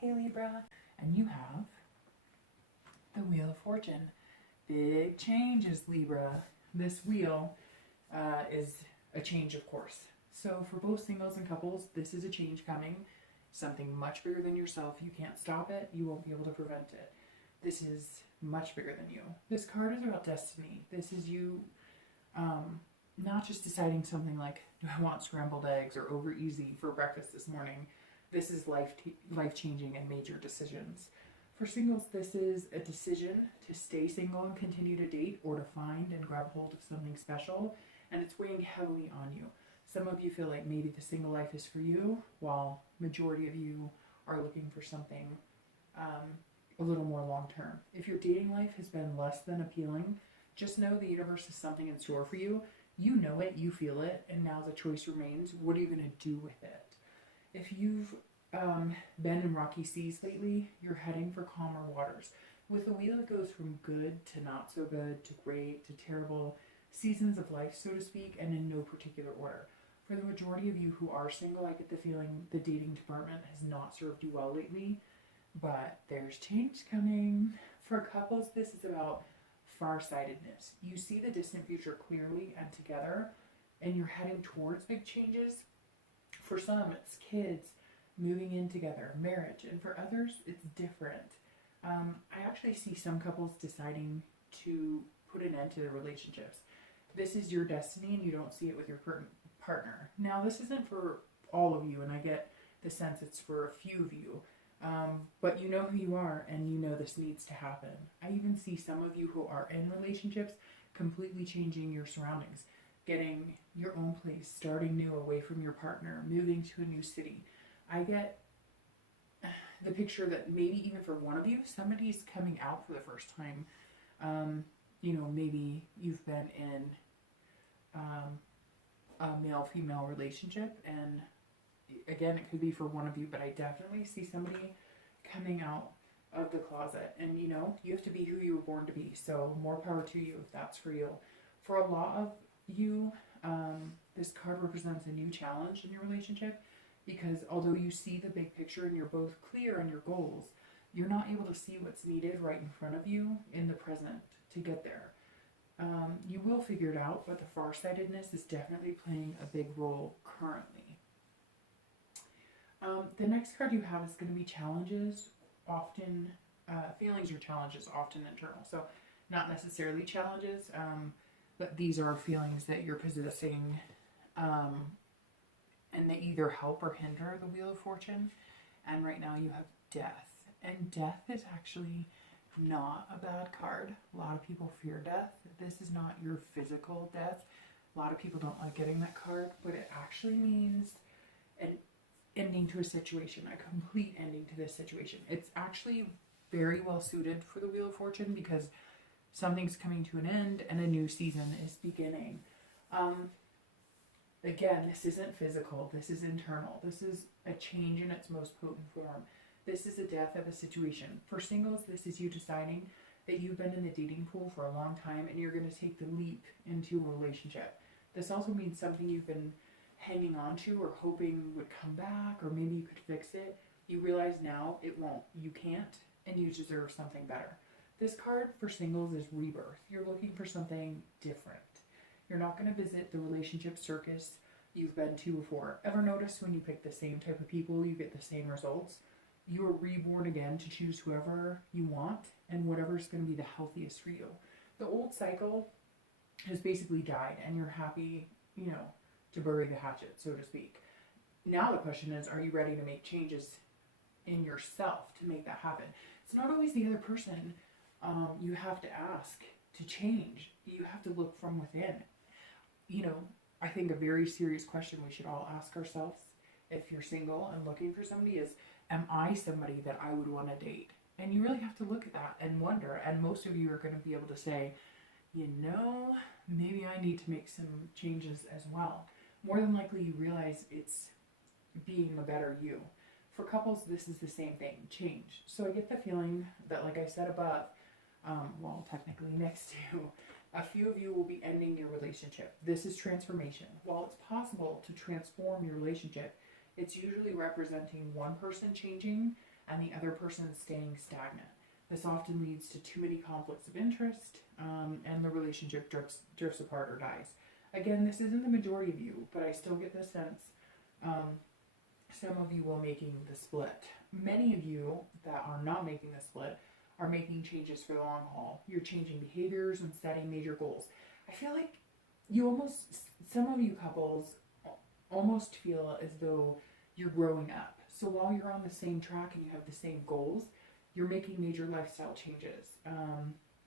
Hey Libra, and you have the Wheel of Fortune. Big changes, Libra. This wheel is a change, of course. So for both singles and couples, this is a change coming. Something much bigger than yourself. You can't stop it. You won't be able to prevent it. This is much bigger than you. This card is about destiny. This is you not just deciding something like, do I want scrambled eggs or over easy for breakfast this morning? This is life-changing and major decisions. For singles, this is a decision to stay single and continue to date, or to find and grab hold of something special, and it's weighing heavily on you. Some of you feel like maybe the single life is for you, while majority of you are looking for something a little more long-term. If your dating life has been less than appealing, just know the universe has something in store for you. You know it, you feel it, and now the choice remains, what are you going to do with it? If you've been in rocky seas lately, you're heading for calmer waters. With the wheel, it goes from good to not so good, to great, to terrible, seasons of life, so to speak, and in no particular order. For the majority of you who are single, I get the feeling the dating department has not served you well lately, but there's change coming. For couples, this is about farsightedness. You see the distant future clearly and together, and you're heading towards big changes. For some, it's kids, moving in together, marriage, and for others, it's different. I actually see some couples deciding to put an end to their relationships. This is your destiny, and you don't see it with your partner. Now, this isn't for all of you, and I get the sense it's for a few of you, but you know who you are, and you know this needs to happen. I even see some of you who are in relationships completely changing your surroundings, getting your own place, starting new away from your partner, moving to a new city. I get the picture that maybe even for one of you, somebody's coming out for the first time. Maybe you've been in a male-female relationship, and again, it could be for one of you, but I definitely see somebody coming out of the closet, and you have to be who you were born to be, so more power to you if that's for you. For a lot of you, this card represents a new challenge in your relationship, because although you see the big picture and you're both clear on your goals, you're not able to see what's needed right in front of you in the present to get there. You will figure it out, but the farsightedness is definitely playing a big role currently. The next card you have is going to be challenges, often feelings or challenges, often internal. So not necessarily challenges, but these are feelings that you're possessing, and they either help or hinder the Wheel of Fortune. And right now you have death. And death is actually not a bad card. A lot of people fear death. This is not your physical death. A lot of people don't like getting that card, but it actually means an ending to a situation, a complete ending to this situation. It's actually very well suited for the Wheel of Fortune because something's coming to an end and a new season is beginning. Again, this isn't physical. This is internal. This is a change in its most potent form. This is a death of a situation. For singles, this is you deciding that you've been in the dating pool for a long time and you're going to take the leap into a relationship. This also means something you've been hanging on to or hoping would come back, or maybe you could fix it. You realize now it won't. You can't, and you deserve something better. This card for singles is rebirth. You're looking for something different. You're not going to visit the relationship circus you've been to before. Ever notice when you pick the same type of people, you get the same results? You are reborn again to choose whoever you want and whatever's going to be the healthiest for you. The old cycle has basically died, and you're happy, to bury the hatchet, so to speak. Now the question is, are you ready to make changes in yourself to make that happen? It's not always the other person you have to ask to change. You have to look from within. I think a very serious question we should all ask ourselves if you're single and looking for somebody is, am I somebody that I would want to date? And you really have to look at that and wonder. And most of you are going to be able to say, maybe I need to make some changes as well. More than likely, you realize it's being a better you. For couples, this is the same thing, change. So I get the feeling that, like I said above, technically next to, a few of you will be ending your relationship. This is transformation. While it's possible to transform your relationship, it's usually representing one person changing and the other person is staying stagnant. This often leads to too many conflicts of interest, and the relationship drifts apart or dies. Again, this isn't the majority of you, but I still get the sense some of you will making the split. Many of you that are not making the split are making changes for the long haul. You're changing behaviors and setting major goals. I feel like some of you couples almost feel as though you're growing up. So while you're on the same track and you have the same goals, you're making major lifestyle changes.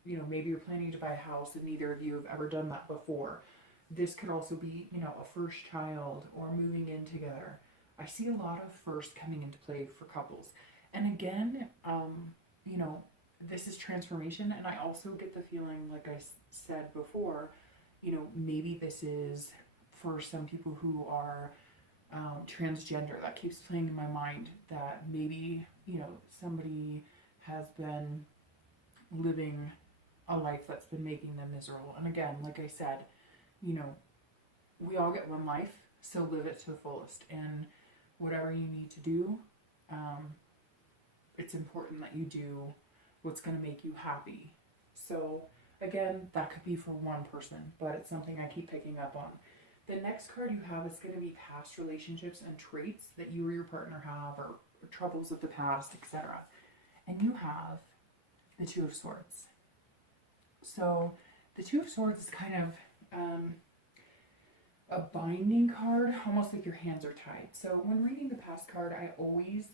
You know, maybe you're planning to buy a house and neither of you have ever done that before. This could also be, you know, a first child or moving in together. I see a lot of first coming into play for couples. And again, you know, this is transformation. And I also get the feeling, like I said before, you know, maybe this is for some people who are transgender. That keeps playing in my mind, that maybe, you know, somebody has been living a life that's been making them miserable. And again, like I said, you know, we all get one life, so live it to the fullest. And whatever you need to do, it's important that you do what's going to make you happy. So again, that could be for one person, but it's something I keep picking up on. The next card you have is going to be past relationships and traits that you or your partner have, or troubles of the past, etc. And you have the Two of Swords. So the Two of Swords is kind of a binding card, almost like your hands are tied. So when reading the past card, I always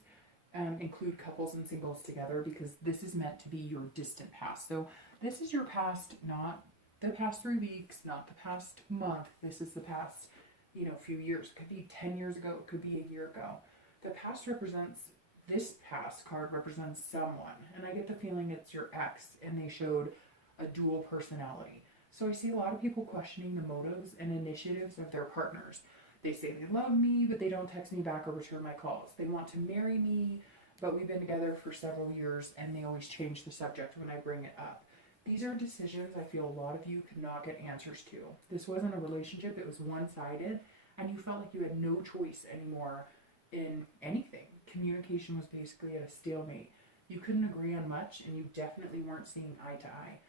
include couples and singles together, because this is meant to be your distant past. So this is your past, not the past 3 weeks, not the past month. This is the past, you know, few years. It could be 10 years ago. It could be a year ago. The past represents, this past card represents someone. And I get the feeling it's your ex, and they showed a dual personality. So I see a lot of people questioning the motives and initiatives of their partners. They say they love me, but they don't text me back or return my calls. They want to marry me, but we've been together for several years, and they always change the subject when I bring it up. These are decisions I feel a lot of you could not get answers to. This wasn't a relationship, it was one-sided, and you felt like you had no choice anymore in anything. Communication was basically at a stalemate. You couldn't agree on much, and you definitely weren't seeing eye to eye.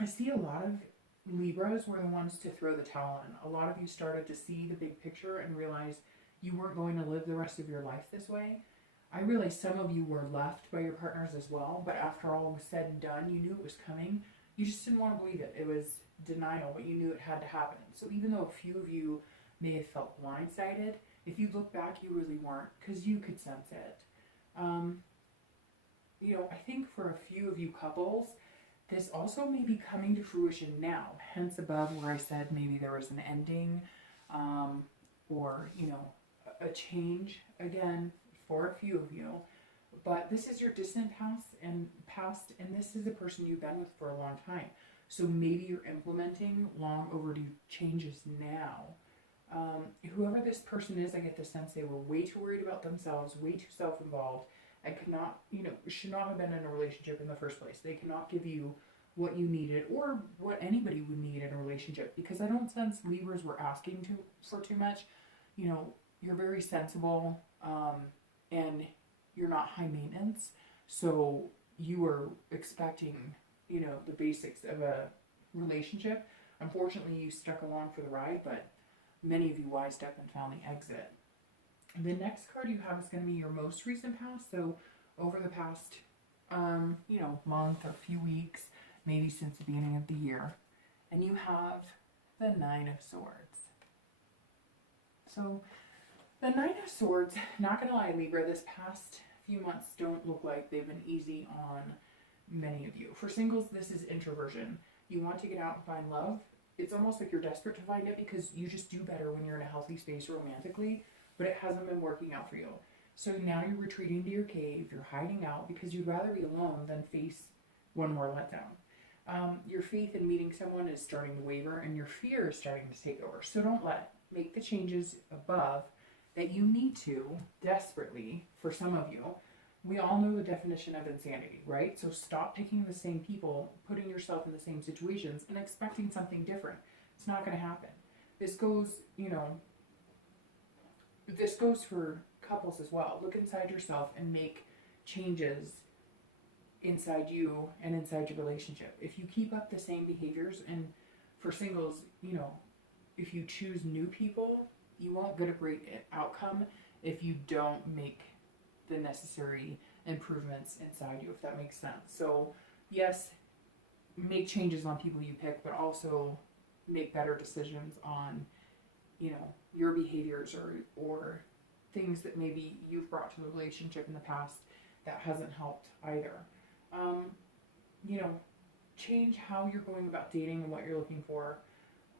I see a lot of Libras were the ones to throw the towel in. A lot of you started to see the big picture and realize you weren't going to live the rest of your life this way. I realize some of you were left by your partners as well, but after all was said and done, you knew it was coming. You just didn't want to believe it. It was denial, but you knew it had to happen. So even though a few of you may have felt blindsided, if you look back, you really weren't, because you could sense it. You know, I think for a few of you couples, this also may be coming to fruition now, hence above where I said maybe there was an ending, or, you know, a change again for a few of you. But this is your distant past, and this is a person you've been with for a long time. So maybe you're implementing long overdue changes now. Whoever this person is, I get the sense they were way too worried about themselves, way too self-involved, and could not, you know, should not have been in a relationship in the first place. They cannot give you what you needed, or what anybody would need in a relationship, because I don't sense Libras were asking for too much. You know, you're very sensible, and you're not high maintenance, so you were expecting, you know, the basics of a relationship. Unfortunately, you stuck along for the ride, but many of you wised up and found the exit. The next card you have is going to be your most recent past, so over the past, you know, month or few weeks, maybe since the beginning of the year. And you have the Nine of Swords. So the Nine of Swords, not going to lie, Libra, this past few months don't look like they've been easy on many of you. For singles, this is introversion. You want to get out and find love. It's almost like you're desperate to find it, because you just do better when you're in a healthy space romantically, but it hasn't been working out for you. So now you're retreating to your cave, you're hiding out, because you'd rather be alone than face one more letdown. Your faith in meeting someone is starting to waver, and your fear is starting to take over. So don't let it. Make the changes above that you need to desperately. For some of you, we all know the definition of insanity, right? So stop picking the same people, putting yourself in the same situations, and expecting something different. It's not going to happen. This goes, you know, this goes for couples as well. Look inside yourself and make changes inside you and inside your relationship. If you keep up the same behaviors, and for singles, you know, if you choose new people, you won't get a great outcome if you don't make the necessary improvements inside you, if that makes sense. So yes, make changes on people you pick, but also make better decisions on, you know, your behaviors or things that maybe you've brought to the relationship in the past that hasn't helped either. You know, change how you're going about dating and what you're looking for,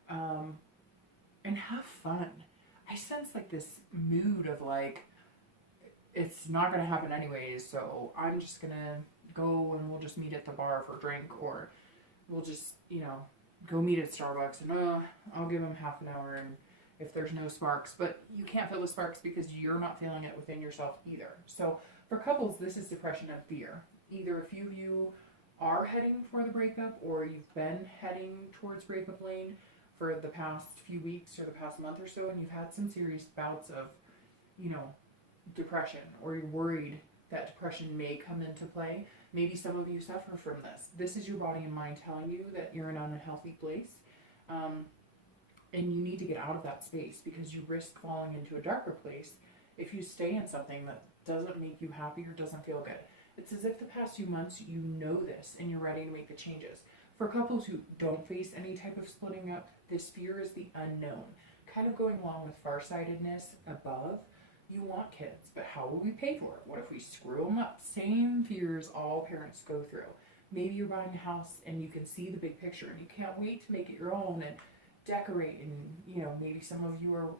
and have fun. I sense like this mood of like, it's not going to happen anyways, so I'm just going to go and we'll just meet at the bar for a drink, or we'll just, you know, go meet at Starbucks and I'll give them half an hour, and if there's no sparks, but you can't feel the sparks because you're not feeling it within yourself either. So for couples, this is depression and fear. Either a few of you are heading for the breakup, or you've been heading towards breakup lane for the past few weeks or the past month or so, and you've had some serious bouts of, you know, depression, or you're worried that depression may come into play. Maybe some of you suffer from this. This is your body and mind telling you that you're in an unhealthy place, and you need to get out of that space, because you risk falling into a darker place if you stay in something that doesn't make you happy or doesn't feel good. It's as if the past few months you know this and you're ready to make the changes. For couples who don't face any type of splitting up, this fear is the unknown. Kind of going along with farsightedness above, you want kids, but how will we pay for it? What if we screw them up? Same fears all parents go through. Maybe you're buying a house and you can see the big picture and you can't wait to make it your own and decorate, and you know, maybe some of you are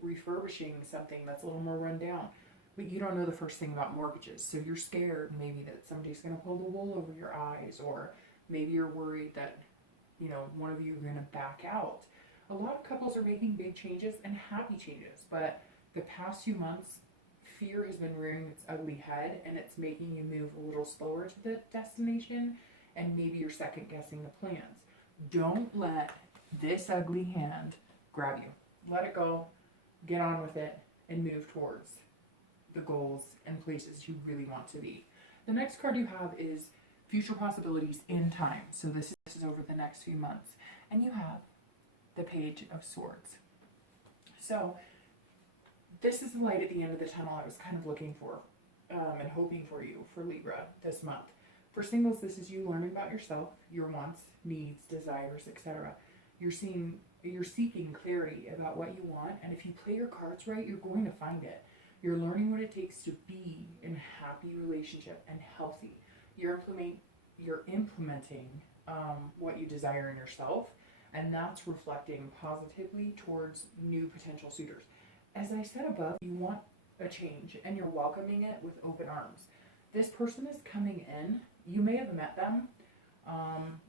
refurbishing something that's a little more run down, but you don't know the first thing about mortgages, so you're scared maybe that somebody's going to pull the wool over your eyes, or maybe you're worried that, you know, one of you are going to back out. A lot of couples are making big changes and happy changes, but the past few months, fear has been rearing its ugly head, and it's making you move a little slower to the destination, and maybe you're second guessing the plans. Don't let this ugly hand grab you. Let it go, get on with it, and move towards the goals and places you really want to be. The next card you have is future possibilities in time. So this is over the next few months. And you have the Page of Swords. So this is the light at the end of the tunnel I was kind of looking for and hoping for you for Libra this month. For singles, this is you learning about yourself, your wants, needs, desires, etc. You're seeking clarity about what you want, and if you play your cards right, you're going to find it. You're learning what it takes to be in a happy relationship and healthy. You're implementing what you desire in yourself, and that's reflecting positively towards new potential suitors. As I said above, you want a change, and you're welcoming it with open arms. This person is coming in. You may have met them,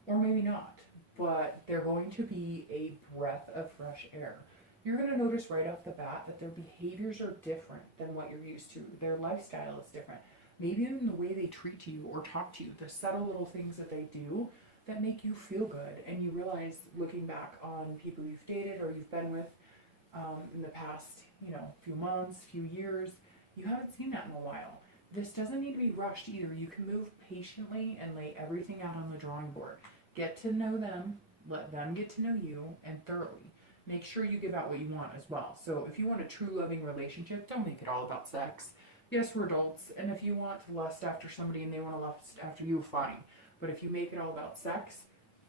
or maybe not, but they're going to be a breath of fresh air. You're going to notice right off the bat that their behaviors are different than what you're used to. Their lifestyle is different. Maybe in the way they treat you or talk to you, the subtle little things that they do that make you feel good. And you realize, looking back on people you've dated or you've been with in the past, you know, few months, few years, you haven't seen that in a while. This doesn't need to be rushed either. You can move patiently and lay everything out on the drawing board. Get to know them, let them get to know you, and thoroughly. Make sure you give out what you want as well. So if you want a true loving relationship, don't make it all about sex. Yes, we're adults, and if you want to lust after somebody and they want to lust after you, fine. But if you make it all about sex,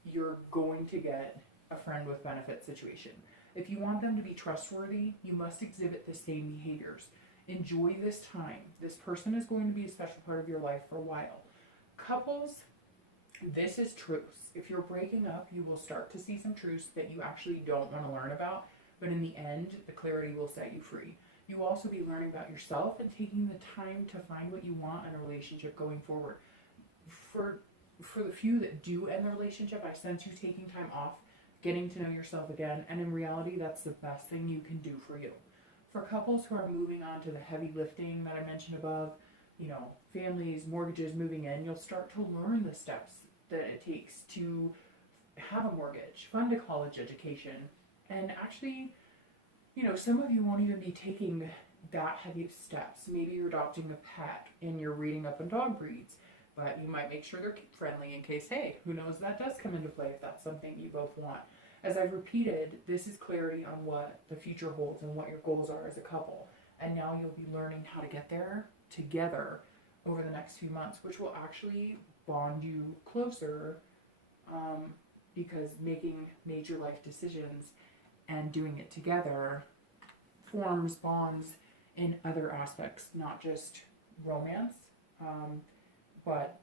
you're going to get a friend with benefit situation. If you want them to be trustworthy, you must exhibit the same behaviors. Enjoy this time. This person is going to be a special part of your life for a while. Couples, this is truths. If you're breaking up, you will start to see some truths that you actually don't want to learn about, but in the end, the clarity will set you free. You will also be learning about yourself and taking the time to find what you want in a relationship going forward. For the few that do end the relationship, I sense you taking time off, getting to know yourself again, and in reality, that's the best thing you can do for you. For couples who are moving on to the heavy lifting that I mentioned above, you know, families, mortgages, moving in, you'll start to learn the steps that it takes to have a mortgage, fund a college education, and actually, you know, some of you won't even be taking that heavy of steps. Maybe you're adopting a pet and you're reading up on dog breeds, but you might make sure they're kid friendly in case, hey, who knows, that does come into play if that's something you both want. As I've repeated, this is clarity on what the future holds and what your goals are as a couple. And now you'll be learning how to get there together over the next few months, which will actually bond you closer, because making major life decisions and doing it together forms bonds in other aspects, not just romance, but,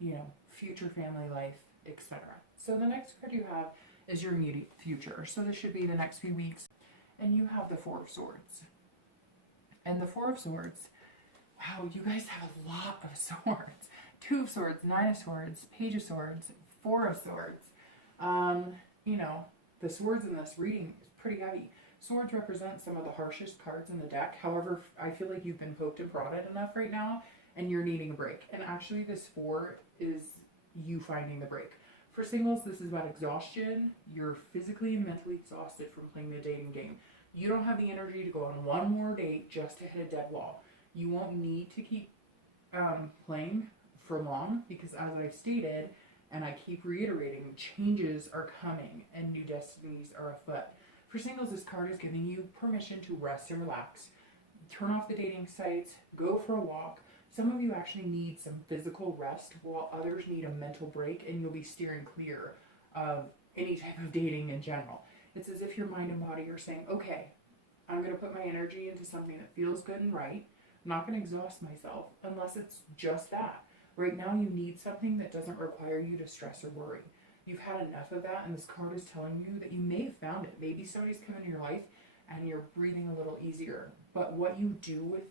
you know, future family life, etc. So the next card you have is your immediate future. So this should be the next few weeks. And you have the Four of Swords. And the Four of Swords, wow, you guys have a lot of swords. Two of Swords, Nine of Swords, Page of Swords, Four of Swords. You know, the swords in this reading is pretty heavy. Swords represent some of the harshest cards in the deck. However, I feel like you've been poked and prodded enough right now and you're needing a break. And actually this four is you finding the break. For singles, this is about exhaustion. You're physically and mentally exhausted from playing the dating game. You don't have the energy to go on one more date just to hit a dead wall. You won't need to keep playing for long because, as I've stated, and I keep reiterating, changes are coming and new destinies are afoot. For singles, this card is giving you permission to rest and relax. Turn off the dating sites, go for a walk. Some of you actually need some physical rest while others need a mental break, and you'll be steering clear of any type of dating in general. It's as if your mind and body are saying, okay, I'm going to put my energy into something that feels good and right. I'm not going to exhaust myself unless it's just that. Right now you need something that doesn't require you to stress or worry. You've had enough of that, and this card is telling you that you may have found it. Maybe somebody's come into your life and you're breathing a little easier. But what you do with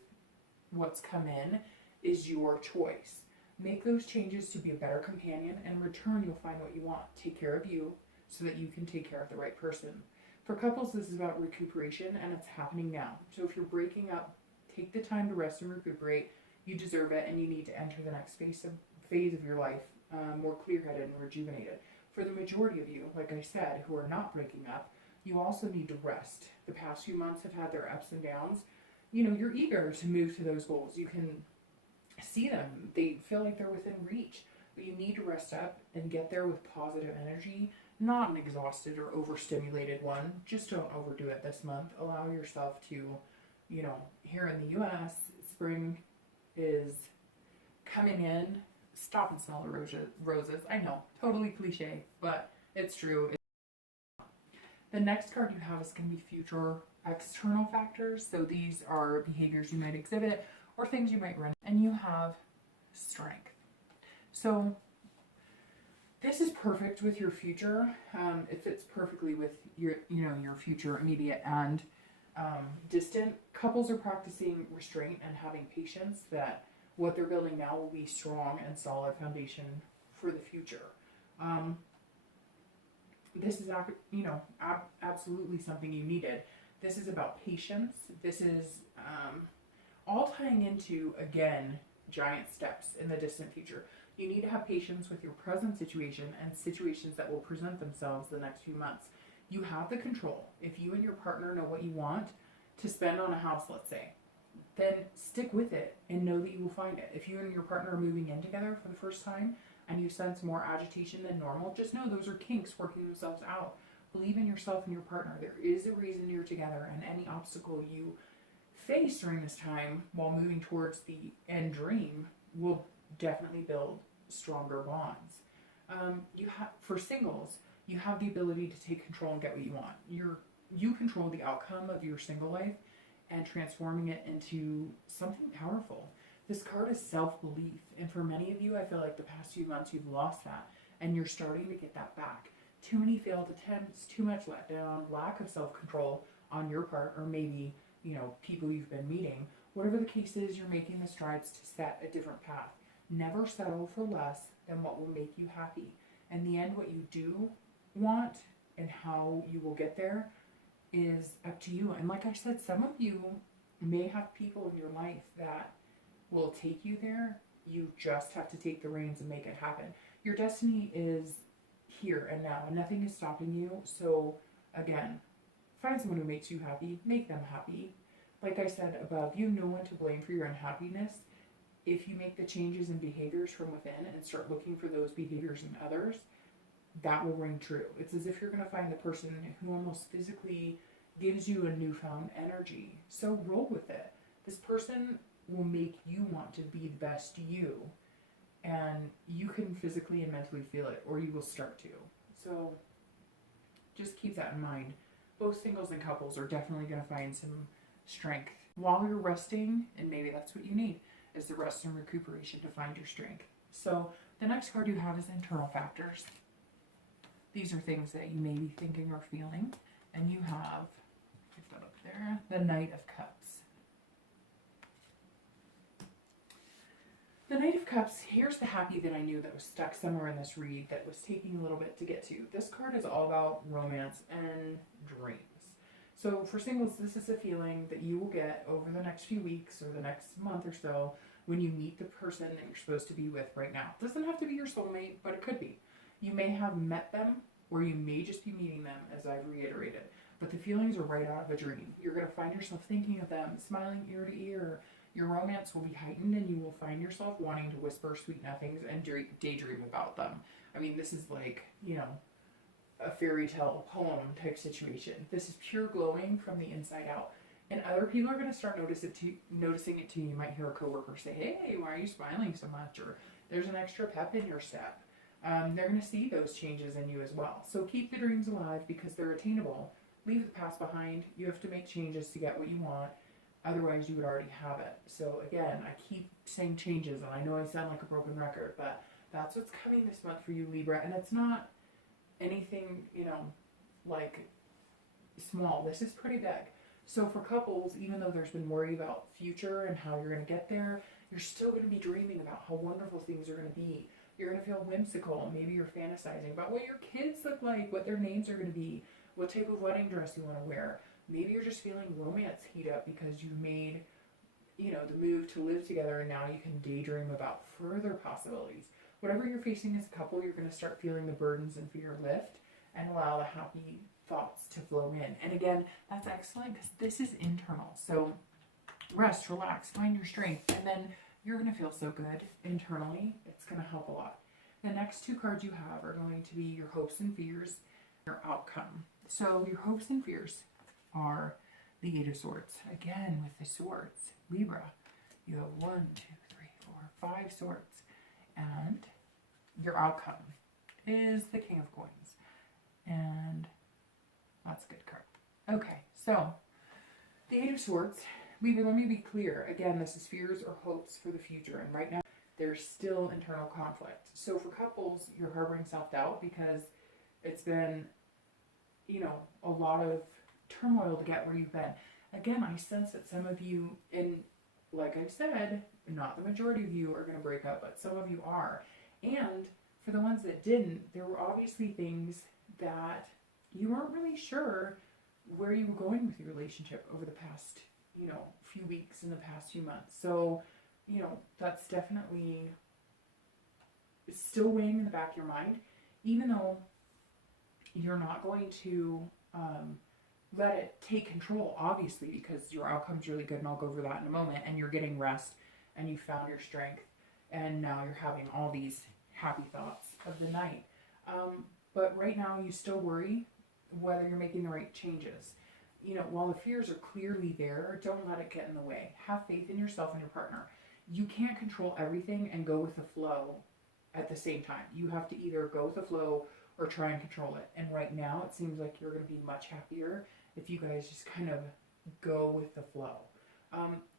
what's come in is your choice. Make those changes to be a better companion, and in return you'll find what you want. Take care of you so that you can take care of the right person. For couples, this is about recuperation, and it's happening now. So if you're breaking up, take the time to rest and recuperate. You deserve it, and you need to enter the next phase of your life more clear-headed and rejuvenated. For the majority of you, like I said, who are not breaking up, you also need to rest. The past few months have had their ups and downs. You know, you're eager to move to those goals. You can see them. They feel like they're within reach. But you need to rest up and get there with positive energy, not an exhausted or overstimulated one. Just don't overdo it this month. Allow yourself to, you know, here in the US, spring is coming in. Stop and smell the roses. I know, totally cliche, but it's true. The next card you have is going to be future external factors. So these are behaviors you might exhibit or things you might run. And you have strength. So this is perfect with your future. It fits perfectly with your, you know, your future immediate and distant. Couples are practicing restraint and having patience that what they're building now will be strong and solid foundation for the future. This is, you know, absolutely something you needed. This is about patience. This is all tying into, again, giant steps in the distant future. You need to have patience with your present situation and situations that will present themselves the next few months. You have the control. If you and your partner know what you want to spend on a house, let's say, then stick with it and know that you will find it. If you and your partner are moving in together for the first time and you sense more agitation than normal, just know those are kinks working themselves out. Believe in yourself and your partner. There is a reason you're together, and any obstacle you face during this time while moving towards the end dream will definitely build stronger bonds. For singles, you have the ability to take control and get what you want. You control the outcome of your single life and transforming it into something powerful. This card is self-belief, and for many of you, I feel like the past few months you've lost that, and you're starting to get that back. Too many failed attempts, too much letdown, lack of self-control on your part, or maybe, you know, people you've been meeting. Whatever the case is, you're making the strides to set a different path. Never settle for less than what will make you happy. In the end, what you do want and how you will get there is up to you. And like I said, some of you may have people in your life that will take you there. You just have to take the reins and make it happen. Your destiny is here and now, and nothing is stopping you. So again, find someone who makes you happy, make them happy. like I said above, you have no one to blame for your unhappiness. If you make the changes in behaviors from within and start looking for those behaviors in others, that will ring true. It's as if you're going to find the person who almost physically gives you a newfound energy. So roll with it. This person will make you want to be the best you, and you can physically and mentally feel it, or you will start to. So just keep that in mind. Both singles and couples are definitely going to find some strength while you're resting, and maybe that's what you need, is the rest and recuperation to find your strength. So the next card you have is internal factors. These are things that you may be thinking or feeling, and you have, get that up there, the Knight of Cups. The Knight of Cups, here's the happy that I knew that was stuck somewhere in this read that was taking a little bit to get to. This card is all about romance and dreams. So for singles, this is a feeling that you will get over the next few weeks or the next month or so when you meet the person that you're supposed to be with right now. It doesn't have to be your soulmate, but it could be. You may have met them, or you may just be meeting them, as I've reiterated. But the feelings are right out of a dream. You're going to find yourself thinking of them, smiling ear to ear. Your romance will be heightened, and you will find yourself wanting to whisper sweet nothings and daydream about them. I mean, this is like, you know, a fairy tale poem type situation. This is pure glowing from the inside out. And other people are going to start noticing it too. You might hear a coworker say, hey, why are you smiling so much? Or there's an extra pep in your step. They're going to see those changes in you as well. So keep the dreams alive because they're attainable. Leave the past behind. You have to make changes to get what you want. Otherwise, you would already have it. So again, I keep saying changes, and I know I sound like a broken record, but that's what's coming this month for you, Libra. And it's not anything, you know, like small. This is pretty big. So for couples, even though there's been worry about future and how you're going to get there, you're still going to be dreaming about how wonderful things are going to be. You're going to feel whimsical. Maybe you're fantasizing about what your kids look like, what their names are going to be, what type of wedding dress you want to wear. Maybe you're just feeling romance heat up because you made, you know, the move to live together, and now you can daydream about further possibilities. Whatever you're facing as a couple, you're going to start feeling the burdens and fear lift and allow the happy thoughts to flow in. And again, that's excellent because this is internal. So rest, relax, find your strength, and then you're going to feel so good internally. It's going to help a lot. The next two cards you have are going to be your hopes and fears, your outcome. So your hopes and fears are the Eight of Swords. Again, with the swords, Libra, you have 1, 2, 3, 4, 5 swords. And your outcome is the King of Coins. And that's a good card. Okay, so the Eight of Swords, Libra, let me be clear. Again, this is fears or hopes for the future. And right now, there's still internal conflict. So for couples, you're harboring self-doubt because it's been, you know, a lot of turmoil to get where you've been. Again, I sense that some of you, and like I said, not the majority of you are going to break up, but some of you are. And for the ones that didn't, there were obviously things that you weren't really sure where you were going with your relationship over the past, you know, few weeks, in the past few months. So, you know, that's definitely still weighing in the back of your mind, even though you're not going to let it take control, obviously, because your outcome's really good, and I'll go over that in a moment, and you're getting rest, and you found your strength, and now you're having all these happy thoughts of the night. But right now, you still worry whether you're making the right changes. You know, while the fears are clearly there, don't let it get in the way. Have faith in yourself and your partner. You can't control everything and go with the flow at the same time. You have to either go with the flow or try and control it. And right now, it seems like you're going to be much happier if you guys just kind of go with the flow.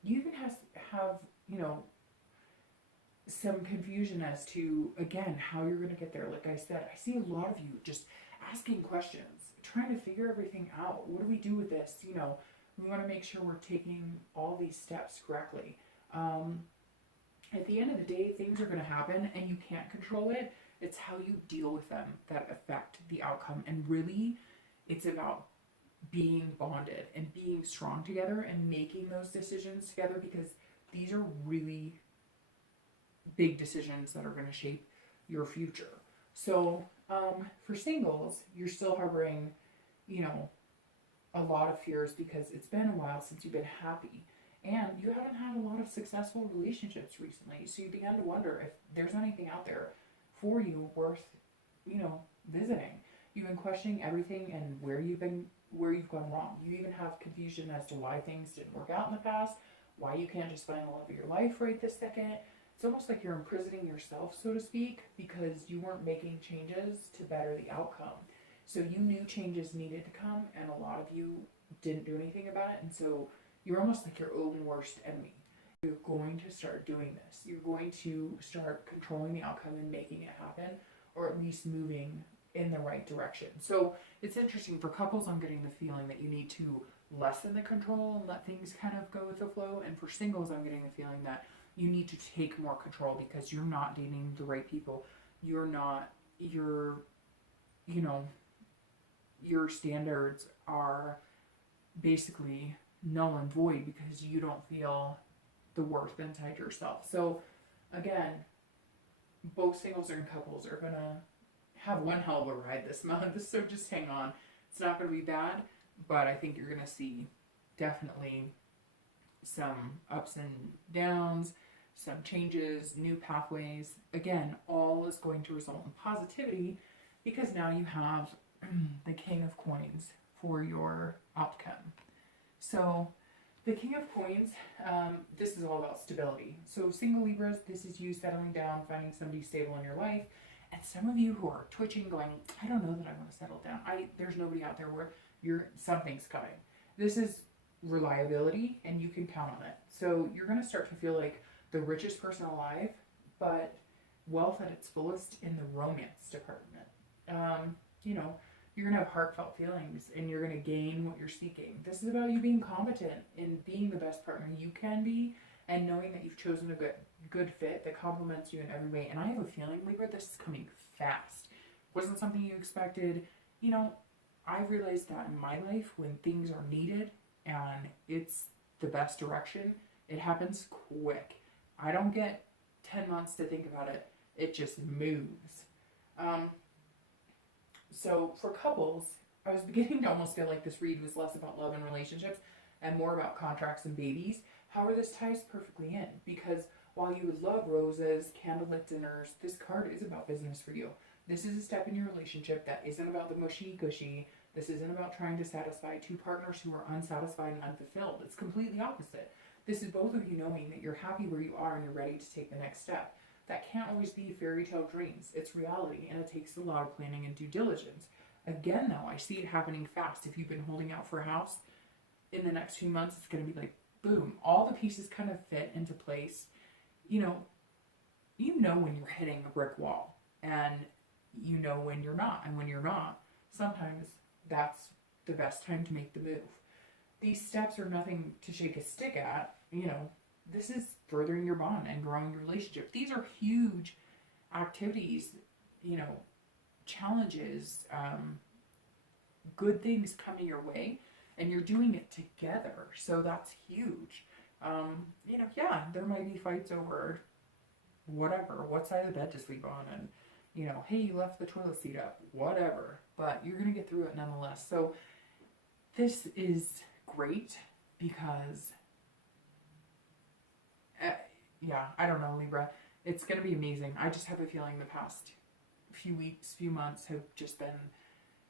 You even have, you know, some confusion as to, again, how you're going to get there. Like I said, I see a lot of you just asking questions, trying to figure everything out. What do we do with this? You know, we want to make sure we're taking all these steps correctly. At the end of the day, things are going to happen and you can't control it. It's how you deal with them that affect the outcome. And really, it's about being bonded and being strong together and making those decisions together, because these are really big decisions that are going to shape your future. So for singles, you're still harboring, you know, a lot of fears because it's been a while since you've been happy. And you haven't had a lot of successful relationships recently. So you began to wonder if there's anything out there for you worth, visiting. You've been questioning everything and where you've gone wrong. You even have confusion as to why things didn't work out in the past, why you can't just find the love of your life right this second. It's almost like you're imprisoning yourself, so to speak, because you weren't making changes to better the outcome. So you knew changes needed to come, and a lot of you didn't do anything about it, and so you're almost like your own worst enemy. You're going to start doing this. You're going to start controlling the outcome and making it happen, or at least moving in the right direction. So it's interesting for couples. I'm getting the feeling that you need to lessen the control and let things kind of go with the flow. And for singles, I'm getting the feeling that you need to take more control because you're not dating the right people. Your standards are basically null and void because you don't feel the worth inside yourself. So again, both singles and couples are gonna have one hell of a ride this month, so just hang on. It's not gonna be bad, but I think you're gonna see definitely some ups and downs, some changes, new pathways. Again, all is going to result in positivity because now you have the King of Coins for your outcome. So the King of Coins, this is all about stability. So single Libras, this is you settling down, finding somebody stable in your life. And some of you who are twitching, going, I don't know that I want to settle down. There's nobody out there where something's coming. This is reliability, and you can count on it. So you're going to start to feel like the richest person alive, but wealth at its fullest in the romance department. You're going to have heartfelt feelings, and you're going to gain what you're seeking. This is about you being competent in being the best partner you can be, and knowing that you've chosen a good fit that complements you in every way. And I have a feeling, Libra, this is coming fast. Wasn't something you expected. I've realized that in my life, when things are needed and it's the best direction, it happens quick. I don't get 10 months to think about it. It just moves. So for couples, I was beginning to almost feel like this read was less about love and relationships and more about contracts and babies. However, this ties perfectly in because while you would love roses, candlelit dinners, this card is about business for you. This is a step in your relationship that isn't about the mushy-gushy. This isn't about trying to satisfy two partners who are unsatisfied and unfulfilled. It's completely opposite. This is both of you knowing that you're happy where you are and you're ready to take the next step. That can't always be fairy tale dreams. It's reality, and it takes a lot of planning and due diligence. Again, though, I see it happening fast. If you've been holding out for a house, in the next few months, it's going to be like, boom. All the pieces kind of fit into place. You know when you're hitting a brick wall, and you know when you're not. And when you're not, sometimes that's the best time to make the move. These steps are nothing to shake a stick at. This is furthering your bond and growing your relationship. These are huge activities, challenges, good things coming your way, and you're doing it together. So that's huge. There might be fights over whatever, what side of the bed to sleep on, and, hey, you left the toilet seat up, whatever. But you're going to get through it nonetheless. So this is great because I don't know, Libra. It's going to be amazing. I just have a feeling the past few weeks, few months have just been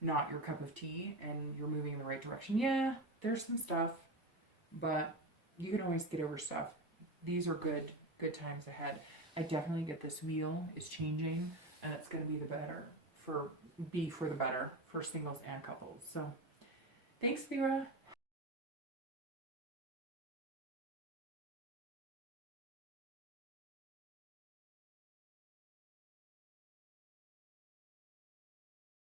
not your cup of tea, and you're moving in the right direction. Yeah, there's some stuff, but you can always get over stuff. These are good times ahead. I definitely get this wheel is changing, and it's going to be for the better for singles and couples. So thanks, Libra.